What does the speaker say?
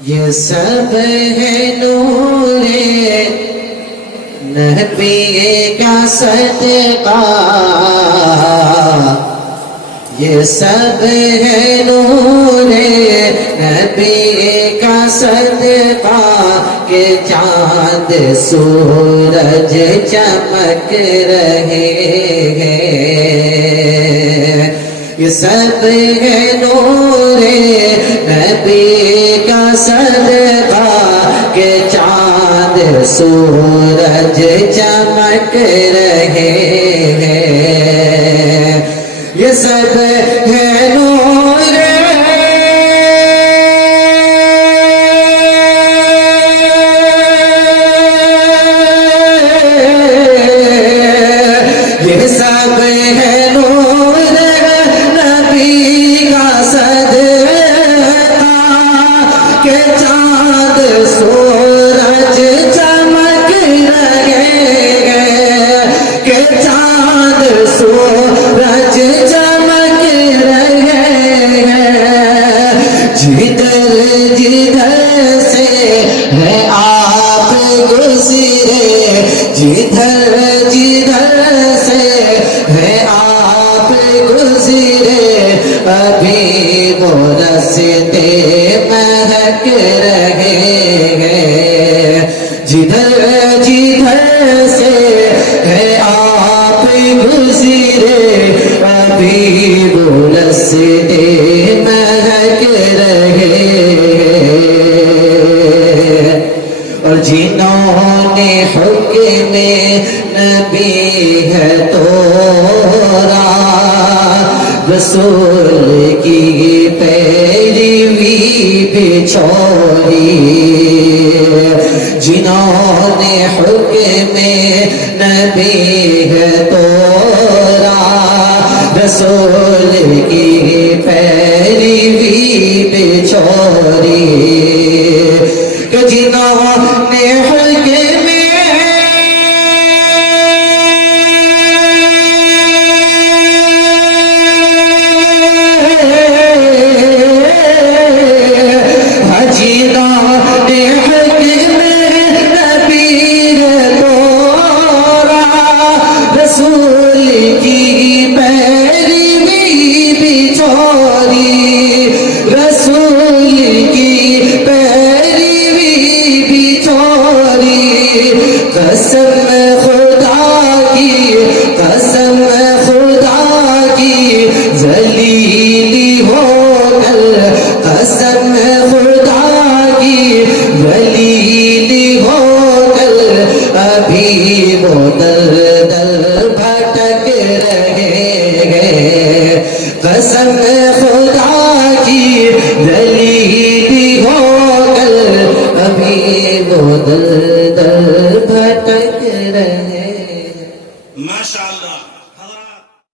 یہ سب ہے نور نبی کا صدقہ، یہ سب ہے نور نبی کا صدقہ، کہ چاند سورج چمک رہے ہیں۔ یہ سب ہے نور نبی کا صدقہ، کہ چاند سورج چمک رہے ہیں۔ یہ سب ہے نور یہ سب ہے نور نبی کا صدقہ، کہ چاند سورج چمک رہے ہیں، کہ چاند سورج چمک رہے ہیں۔ جدھر جدھر سے ہے آپ گزرے، جدھر جدھر سے ہے آپ گزرے، ابھی وہ راستے مہک رہے ہیں۔ جدھر جدھر سے ہے آپ گزرے، ابھی وہ راستے مہک رہے ہیں۔ اور جنہوں نے حکم نبی ہے توڑا، رسول کی پیروی بھی چھوڑی، جنہوں نے حکم نبی ہے توڑا، رسول کی پیروی بھی چھوڑی، کہ جنہوں نے حکم قسم خدا کی، قسم خدا کی ذلیلی ہو کر، قسم خدا کی ذلیلی ہو کر، ابھی وہ در در بھٹک رہے ہیں۔ قسم خدا کی ذلیلی ہو کر، ابھی وہ در در بھٹک رہے۔ ماشاءاللہ۔